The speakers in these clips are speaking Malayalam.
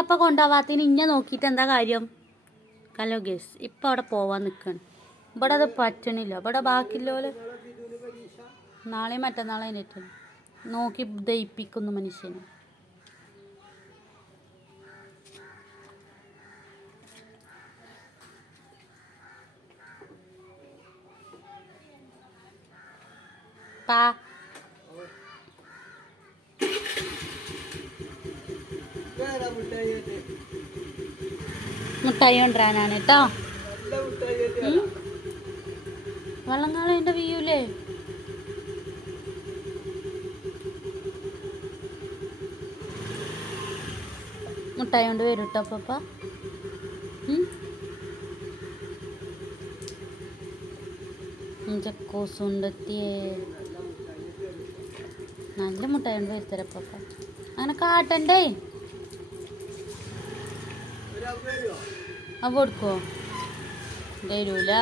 ഇപ്പം കൊണ്ടുപോവാത്തതിന് ഇന്നെ നോക്കിയിട്ട് എന്താ കാര്യം? ഹലോ ഗേസ്, ഇപ്പം അവിടെ പോവാൻ നിൽക്കണം. ഇവിടെ അത് പറ്റണില്ല. ഇവിടെ ബാക്കിയുള്ളപോലെ നാളെയും മറ്റന്നാളെ കഴിഞ്ഞിട്ട് നോക്കി ദയിപ്പിക്കുന്നു മനുഷ്യന്. പാ മുട്ടായി കൊണ്ടുവരാനാണ് കേട്ടോ. വള്ളങ്ങാളെ എൻ്റെ വീയൂലേ? മുട്ടായി കൊണ്ട് വരും കേട്ടോ പപ്പ. ചക്കോസുണ്ടെത്തിയേ നല്ല മുട്ടായി കൊണ്ട് വരുത്തരാ പപ്പ. അങ്ങനെ കാട്ടണ്ടേ. അപ്പൊ കൊടുക്കുവോ? തരൂല.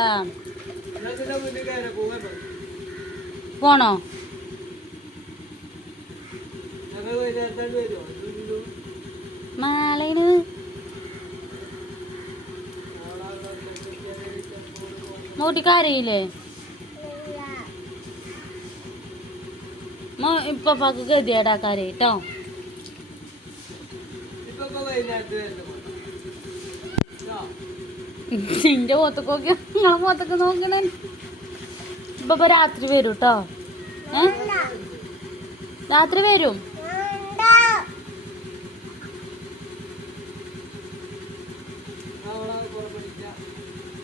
പോണോ? മാളേന് മോട്ടിക്കറിയില്ലേ? ഇപ്പൊ പക്ക് ഗതിയേടാക്കാരേ കേട്ടോ. നിന്റെ മുഖത്തൊക്കെ നോക്കി നിങ്ങളെ മുഖത്തൊക്കെ നോക്കണേ. ഇപ്പൊ രാത്രി വരും കേട്ടോ. രാത്രി വരും.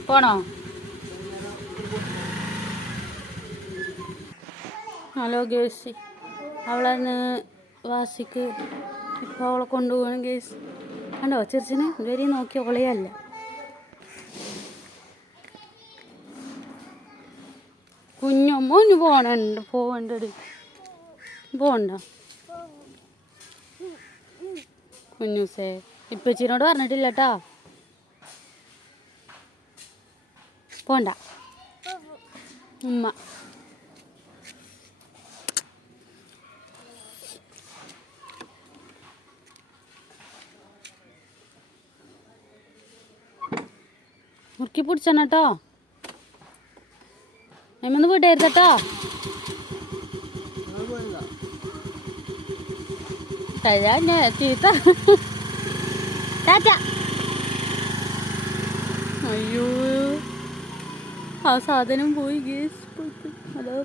പോണോ? ഹലോ ഗേസ്, അവളന്ന് വാസിക്ക് ഇപ്പം അവളെ കൊണ്ടുപോകണം ഗേസ്. കണ്ടോ ചെറിച്ചിന് ഇതുവരെ നോക്കി ഓളയല്ല. കുഞ്ഞമ്മോന് പോവണ്ടത് പോണ്ട. കുഞ്ഞൂസേ ഇപ്പച്ചിനോട് പറഞ്ഞിട്ടില്ല കേട്ടോ. പോണ്ട ഉമ്മ. മുറുക്കി പിടിച്ചണ കേട്ടോ. നമ്മൊന്ന് വിടരുതട്ടോ. ചീത്ത. അയ്യോ ആ സാധനം പോയി ഗേസ്. ഹലോ.